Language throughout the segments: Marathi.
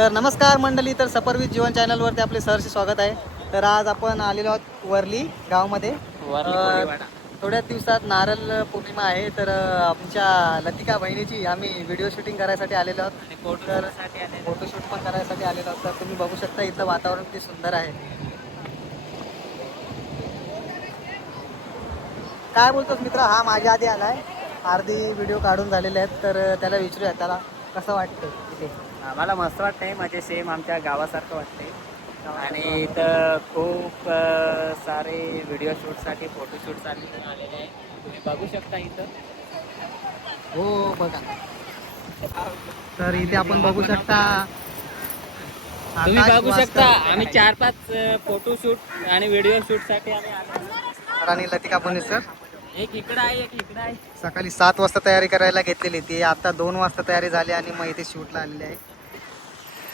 तर नमस्कार मंडळी, तर सफरविथ जीवन चॅनलवरती आपले सहर्ष स्वागत आहे. तर आज आपण आलेलो आहोत वरली गावामध्ये. थोड्याच दिवसात नारळ पौर्णिमा आहे. तर आमच्या लतिका बहिणीची आम्ही व्हिडिओ शूटिंग करायसाठी आलेलो आहोत. तर फोटोशूट पण करायसाठी आलेलो आहोत. तर तुम्ही बघू शकता इथलं वातावरण किती सुंदर आहे. काय बोलतोस मित्र? हा माझ्या आधी आलाय, अर्धी व्हिडिओ काढून झालेले आहेत. तर त्याला विचारूया त्याला कसं वाटतंय इथे. आम्हाला मस्त वाटतंय, म्हणजे सेम आमच्या गावासारखं वाटतंय. आणि इथं खूप सारे व्हिडिओ शूटसाठी फोटोशूटसाठी आलेले आहे. तुम्ही बघू शकता इथं. हो बघा, तर इथे आपण बघू शकता. तुम्ही बघू शकता आम्ही 4-5 फोटोशूट आणि व्हिडिओ शूटसाठी आम्ही आलो. आणि लतिका पण सर एक इकडं आहे, एक इकडं आहे. सकाळी 7 वाजता तयारी करायला घेतलेली ती, आता 2 वाजता तयारी झाली आणि मग इथे शूटला आलेली आहे.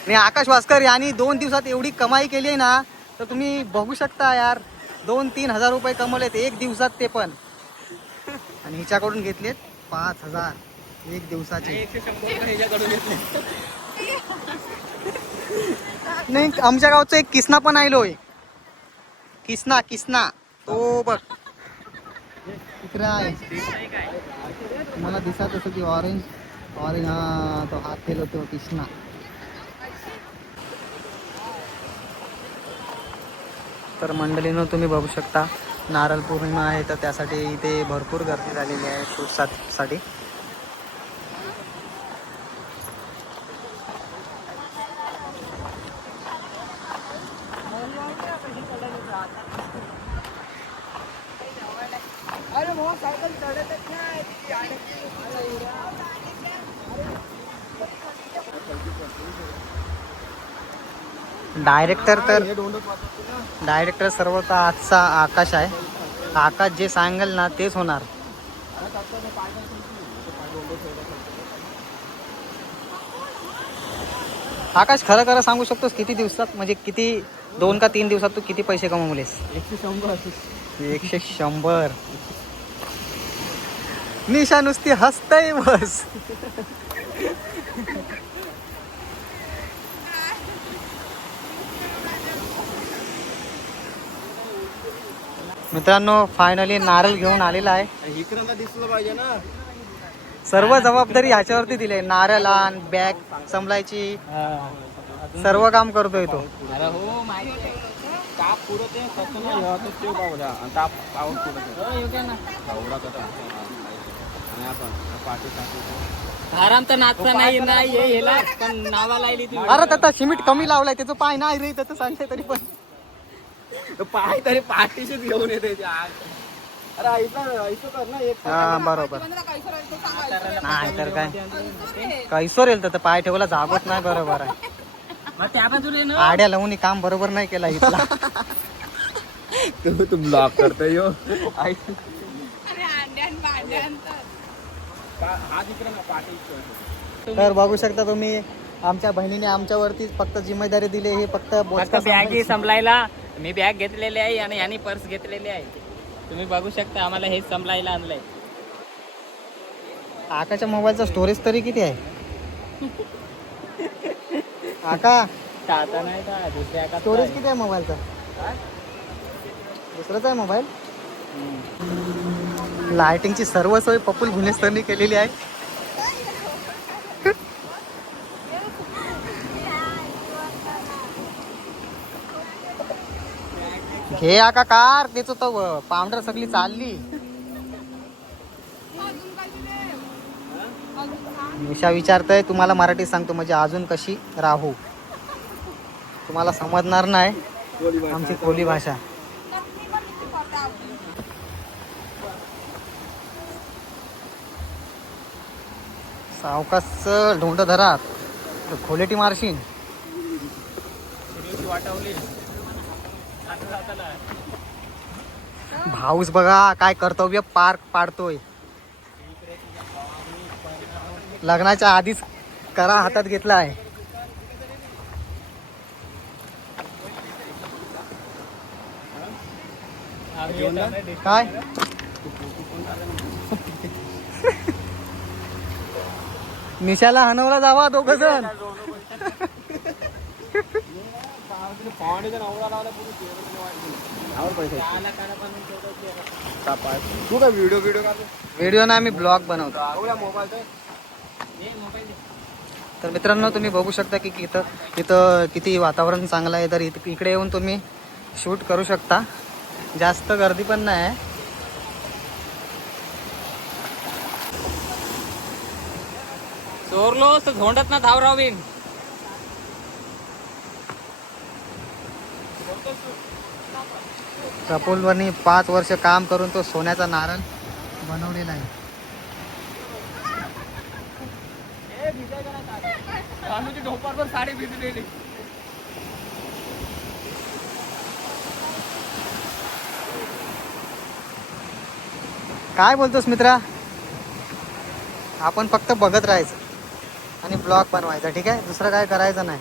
आणि आकाश वास्कर यांनी 2 दिवसात एवढी कमाई केली आहे ना, तर तुम्ही बघू शकता यार. 2-3 हजार रुपये कमवलेत एक दिवसात ते पण. आणि हिच्याकडून घेतलेत 5,000 एक दिवसाचे. 100 रुपये ह्याच्याकडून घेतले. नाही, आमच्या गावचा एक किसना पण आलोय. किसना तो बघ इकडे आहे. मला दिसत असं की ऑरेंज हा तो हात ठेवतो किसना. तर मंडळीनं तुम्ही बघू शकता नारळ पौर्णिमा आहे, तर त्यासाठी इथे भरपूर गर्दी झालेली आहे शूटसाठी. डायरेक्टर सर्व तर आजचा आकाश आहे. आकाश जे सांगेल ना तेच होणार. आकाश खरं खरं सांगू शकतोस किती दिवसात, म्हणजे किती 2 का 3 दिवसात तू किती पैसे कमवलेस? 100. निशा नुसती हसतय बस. मित्रांनो, फायनली नारळ घेऊन आलेला आहे. इकडं दिसलं पाहिजे ना. सर्व जबाबदारी ह्याच्यावरती दिली. नारळ आण, बॅग संभलायची, सर्व काम करतोय तो. अरे हो, माहिती आहे. ताप पुरत आहे फक्त ना, ह्यातच ते पावला आणि ताप पाऊस पुरत आहे. हो ना एवढा कसा. आणि आपण पाठी आराम तर नाचता नाही याला पण नावाला आली ती. अरे त्याचा सिमेंट कमी लावलाय, त्याचं पाय नाही रे, त्याचं सांगते तरी पण पाय तरी पाठीशीच घेऊन येते. अरे ऐसं कर ना एक. हा बरोबर. नाही तर काय कैसोर येईल तर पाय ठेवायला जागत नाही. बरोबर आहे. मग त्या बाजूला आड्या लावून काम बरोबर नाही केला इथला. तू ब्लॉक करतोय यो. तर बघू शकता तुम्ही, आमच्या बहिणीने आमच्यावरती फक्त जिम्मेदारी दिली. हे फक्त बॅग संभलायला मी बॅग घेतलेली आहे आणि यांनी पर्स घेतलेली आहे. तुम्ही बघू शकता आम्हाला हे संभलायला आणलंय. आकाच्या मोबाईलचा स्टोरेज तरी किती आहे? आका आता नाही का दुसऱ्या स्टोरेज किती आहे मोबाईलचा? दुसराच आहे मोबाईल. लाइटिंगची सर्व सोय पप्पूल भुनेसरनी केलेली आहे. घे आका कार, त्याच तो पावडर सगळी चालली. निशा विचारतय तुम्हाला मराठी सांगतो म्हणजे अजून कशी राहू. तुम्हाला समजणार नाही आमची कोली भाषा. सावकाश ढोंड धरा, खोलेटी मारशीन. भाऊस बघा काय कर्तव्य पार पाडतोय. लग्नाच्या आधीच करा हातात घेतला आहे. काय निशाला हनवला जावा दोघ जण. तू काय व्हिडिओ काढतो? व्हिडिओ ना आम्ही ब्लॉग बनवतो. मोबाईल तर मित्रांनो तुम्ही बघू शकता की इथं किती वातावरण चांगलं आहे. तर इकडे येऊन तुम्ही शूट करू शकता. जास्त गर्दी पण नाही आहे. चोरलो तर झोंडत ना धाव रावीन. प्रफुल्लनी 5 वर्ष काम करून तो सोन्याचा नारळ बनवलेला आहे. साडी भिजलेली. काय बोलतोस मित्रा? आपण फक्त बघत राहायचं आणि ब्लॉग बनवायचा, ठीक आहे? दुसरं काय करायचं नाही.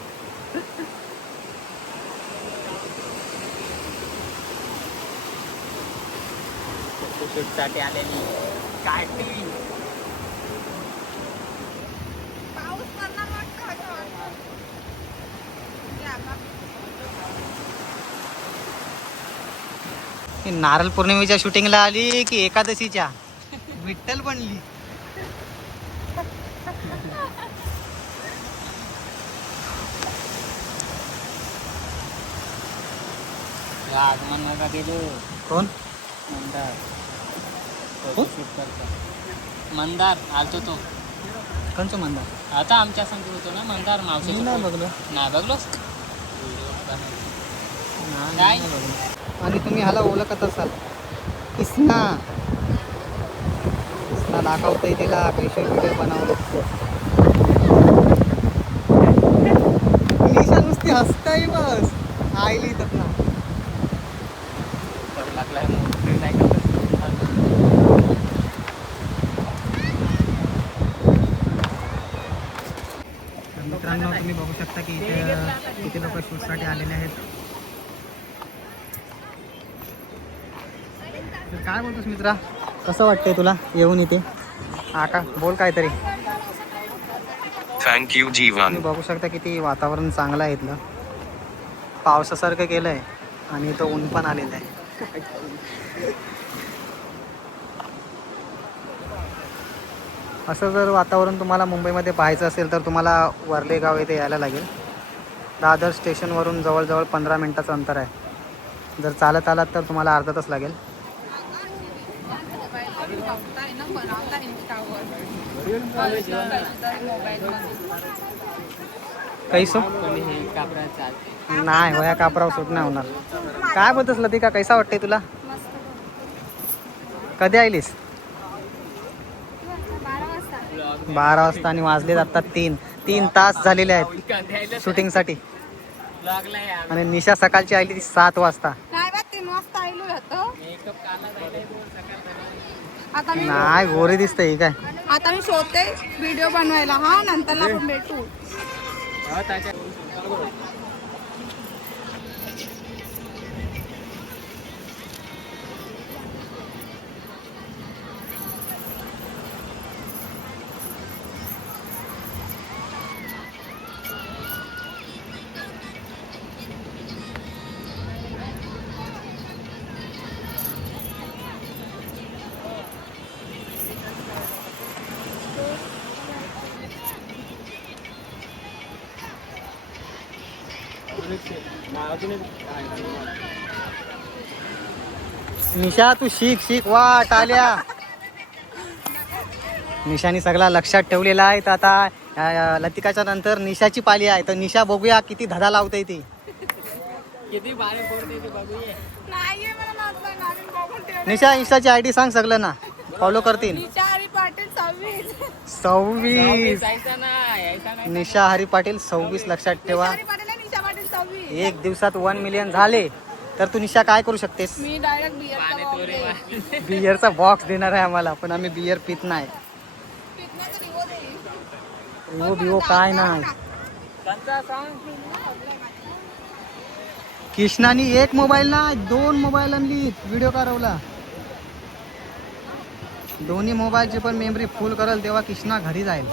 साठी आलेली काठी. ही नारळ पौर्णिमेच्या शूटिंगला आली की एकादशीच्या? विठ्ठल बनली. आगमन नका गेलो. कोण? मंदार. मंदार आलतो तो. कोणचं म्हणता? आता आमच्या संग होतो ना मंदार मावशी. नाही बघलो. नाही बघलोस नाही बघलो. आणि तुम्ही ह्याला ओळखत असाल, कृष्णा. कृष्णा दाखवतोय तिला स्पेशल व्हिडिओ बनवलं. निशा नुसती हसताय बस. आईली तर ना लागलाय. मित्रांनो तुम्ही बघू शकता की इथे किती लोक शूटसाठी आलेले आहेत. तर काय बोलतोस मित्रा? कसं वाटतंय तुला येऊन इथे? आका बोल काहीतरी. थँक यू जीवन. तुम्ही बघू शकता किती वातावरण चांगलं आहे इथलं. पावसासारखं केलं आहे आणि इथं ऊन पण आलेलं आहे. असं जर वातावरण तुम्हाला मुंबईमध्ये पाहायचं असेल तर तुम्हाला वर्ले गाव येथे यायला लागेल. दादर स्टेशनवरून जवळजवळ 15 मिनिटाचं अंतर आहे. जर चालत आलात तर तुम्हाला अर्धा तास लागेल. कैसो नाही वया कापराव सूट नाही होणार. काय बोलतोस लतिका? कैसा वाटते तुला? कधी आलीस? 12 वाजता आणि वाजले आता 3 तास झालेले आहेत शूटिंगसाठी. आणि निशा सकाळची आली ती 7 वाजता. नाही गोरी दिसते ही काय. आता मी शोधते व्हिडिओ बनवायला. हा नंतर आपण भेटू. निशा तू शिक वा टाल्या. निशाने सगळा लक्षात ठेवलेला आहे. तर आता लतिकाच्या नंतर निशाची पाली आहे. तर निशा बघूया किती धडा लावते ती. किती बारे पडते ते बघूया. नाहीये मला नाचता गाणी बघून ठेव. निशा इंस्टाची आयडी सांग सगळं ना फॉलो करतील. निशा हरी पाटील 26. 26. यायचा नाही. निशा हरी पाटील 26 लक्षात ठेवा. हरी पाटील आणि निशा पाटील 26. एक दिवसात 1 मिलियन झाले तर तू निशा काय करू शकतेस? मी डायरेक्ट बियर बियरचा बॉक्स देणार आहे आम्हाला, पण आम्ही बियर पित नाही. विवो काय नाही. कृष्णानी 1 मोबाईल ना 2 मोबाईल आणली व्हिडिओ काढवला. दोन्ही मोबाईलची पण मेमरी फुल करेल तेव्हा कृष्णा घरी जाईल.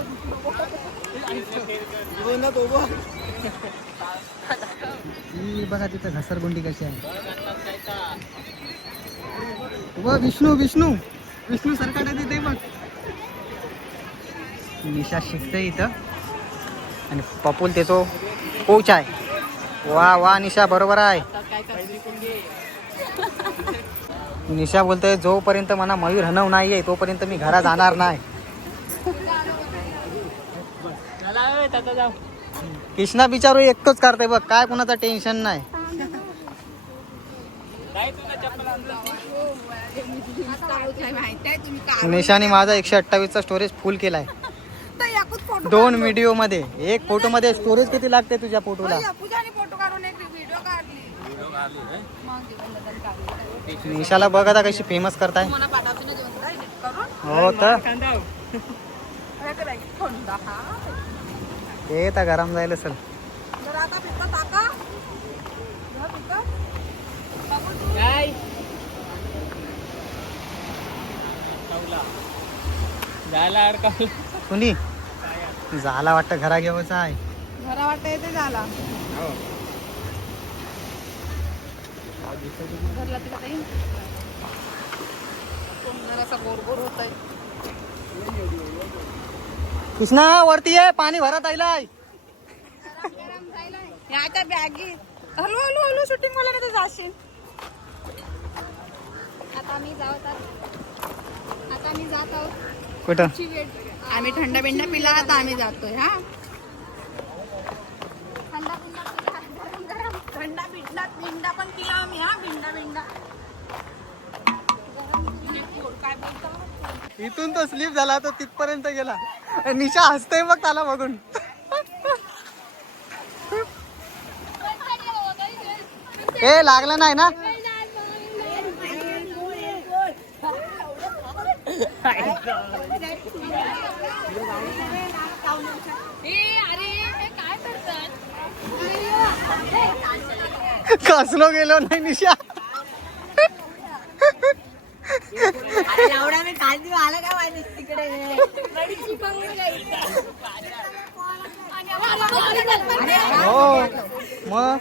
ती बघा तिथं घसरगुंडी कशी आहे. व विष्णू विष्णू विष्णू सरकाटे तिथे बघ. निशा शिकते इथं आणि पपुल त्याचो कोच आहे. वा वा निशा बरोबर आहे. निशा बोलतोय जोपर्यंत मला मयूर हनव नाहीये तोपर्यंत मी घरा जाणार नाही. कृष्णा बिचारू एकटोच करते बघ, काय कुणाचं टेन्शन नाही. निशाने माझा 128 चा स्टोरेज फुल केलाय 2 व्हिडिओ मध्ये. एक फोटो मध्ये स्टोरेज किती लागते तुझ्या फोटोला? निशाला बघ आता कशी फेमस करताय. हो तर ते तर गरम जाईल सर. कुणी झाला वाटतं घरा घेऊचा आहे. घरा वाटत येते झाला घरला तिकडे जरासा गोरगोर होत आहे. कृष्णा वरती आहे पाणी भरत आयलाय. याच्या बॅगीत हलू हलू हलू शूटिंग मला नाही जाशील. आता मी जात आहोत कुठं? आम्ही थंड बिंडा पिला आता आम्ही जातोय. हा थंडा बिंडा पण पिला आम्ही. हा बिंडा काय बोलतो. इथून तो स्लिप झाला तो तिथपर्यंत गेला. निशा हसते मग त्याला बघून. ए लागलं नाही ना? कसलो गेलो नाही निशा. एवढा मी काल आला का माझ्या तिकडे हो मग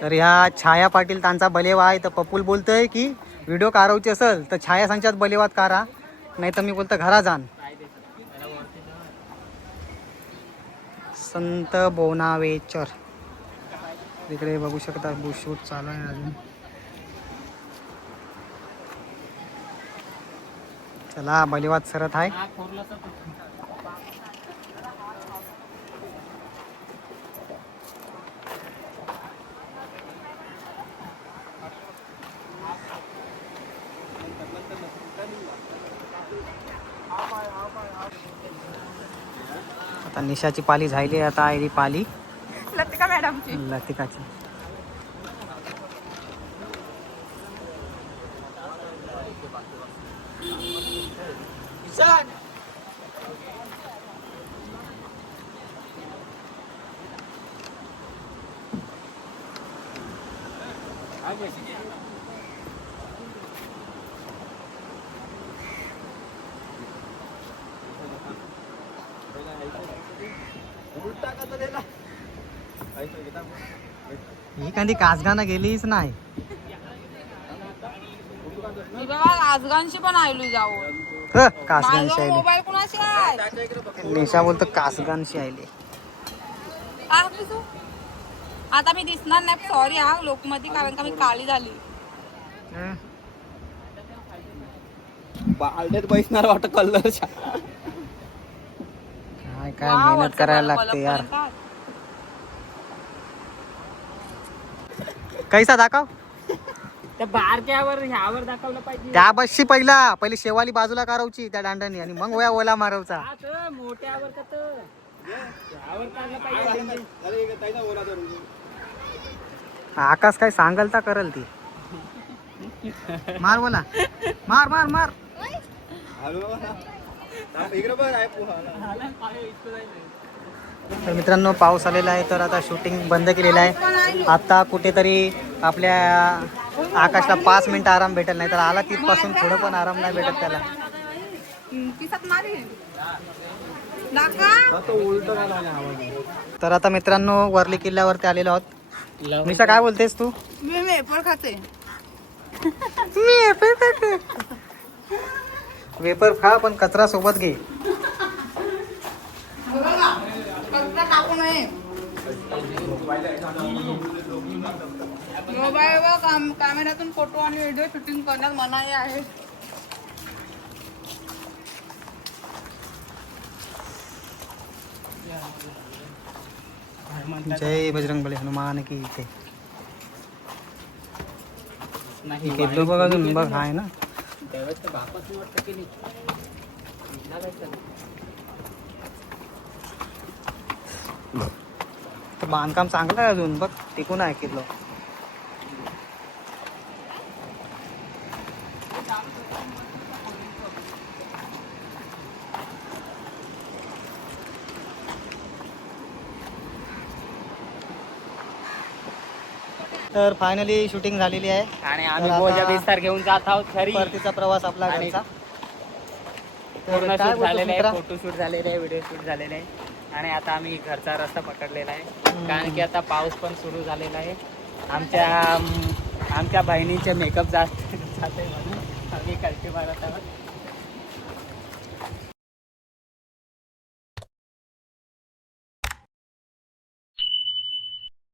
तर ह्या छाया पाटील त्यांचा बलेवा आहे. तर पपुल बोलतोय की व्हिडिओ काढायची असेल तर छाया सांगतात बलेवात काढा, नाही तर मी बोलतो घरा जाण. संत बोनावेचर इकडे बघू शकता शूट चालू आहे अजून. चला बलेवात सरत आहे. आता निशाची पाली झाली. आता आहे ही पाली लतिका मॅडमची. लतिकाची. ही कधी कासगाना गेलीच नाही. आजगांशी पण आयलो जाऊ. कासगानशी आली. मोबाईल कुणाशी आहे? निशा बोलतो कासगानशी आली. आता मी दिसणार नाही सॉरी हा लोकमती, कारण का मी काळी झाली. बालदेत बसणार वाटत कलरच्या. काय मेहनत करायला लागते यार. कैसा दाखव त्या बारक्यावर ह्यावर दाखवलं पाहिजे. त्या बसशी पहिले शेवाली बाजूला करायची त्या दांडाने आणि मग वया ओला मारवचा. मोठ्यावर काढलं पाहिजे. आकाश काय सांगल तर करल ती. मार बोला, मार मार मार. तर मित्रांनो पाऊस आलेला आहे तर आता शूटिंग बंद केलेलं आहे. आता कुठेतरी आपल्या आकाशला 5 मिनिटं आराम भेटेल, नाही तर आला तिथपासून थोडं पण आराम नाही भेटत त्याला. किसात मारी नाका. तर आता मित्रांनो वर्ली किल्ल्यावरती आलेलो आहोत. निशा काय बोलतेस तू? मी वेपर खाते. वेपर खा पण कचरा सोबत घे. कचरा टाकू नये. मोबाईल व कॅमेऱ्यातून फोटो आणि व्हिडिओ शूटिंग करण्यास मनाई आहे. जय बजरंगबली हनुमान की इथे केलं बघ अजून बघ आहे ना. तर बांधकाम चांगलं आहे अजून बघ, टिकून आहे किल्लो. तर फायनली शूटिंग झालेली आहे आणि आम्ही तर आता बोजा बिस्तार घेऊन जात आहोत घरी. परतीचा प्रवास आपला आणि घरचा. पूर्ण काय शूट बोलतोस झालेलं आहे, मित्रा? फोटो शूट झालेले आहे, व्हिडिओ शूट झालेले आहे. आणि आता आम्ही घरचा रस्ता पकडलेला आहे. कारण की आता पाऊस पण सुरू झालेला आहे. आमच्या बहिणीचे मेकअप जाते म्हणून आम्ही कल्टी मारत आहोत.